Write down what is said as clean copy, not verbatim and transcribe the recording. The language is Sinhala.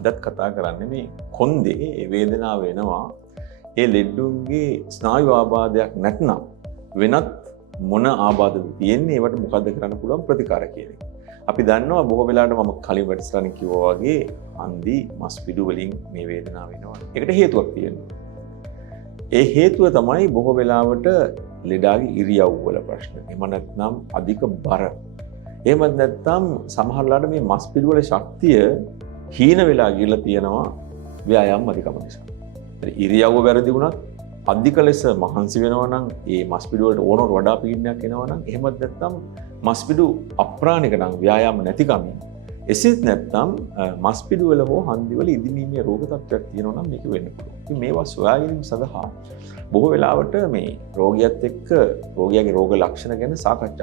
අදත් කතා කරන්නේ මේ කොන්දේ වේදනාව වෙනවා. ඒ ලෙඩුන්ගේ ස්නායු ආබාධයක් නැත්නම් වෙනත් මොන ආබාධද තියෙන්නේ ඒවට මොකද්ද කරන්න පුළුවන් ප්‍රතිකාර කියන එක. අපි දන්නවා බොහෝ වෙලාවට මම කලින් වැඩසටහන කිව්වා වගේ හන්දි මස් පිඩු වලින් මේ වේදනාව වෙනවා. ඒකට හේතුවක් තියෙනවා. ඒ හේතුව තමයි බොහෝ වෙලාවට ලෙඩාගේ ඉරියව් වල ප්‍රශ්න. එහෙම නැත්නම් අධික බර. එහෙමත් නැත්නම් සමහරලාට මේ මස් පිඩු වල ශක්තිය හීන වෙලා ගිහලා තියෙනවා ව්‍යායාම අධිකම නිසා. ඉරියව්ව වැරදි වුණත් අධික ලෙස මහන්සි වෙනවා නම් ඒ මස් පිඩු වලට ඕනවට වඩා පීඩනයක් එනවා නම් එහෙමත් නැත්නම් මස් පිඩු අප්‍රාණික නම් ව්‍යායාම නැතිකමින් එසේත් නැත්නම් මස් පිඩු වල හෝ හන්දි වල ඉදිමීමේ රෝග තත්ත්වයක් තියෙනවා නම් මේක වෙන්න පුළුවන්. ඉතින් මේවා සොයා ගැනීම සඳහා බොහෝ වෙලාවට මේ රෝගියත් එක්ක රෝගියාගේ රෝග ලක්ෂණ ගැන සාකච්ඡා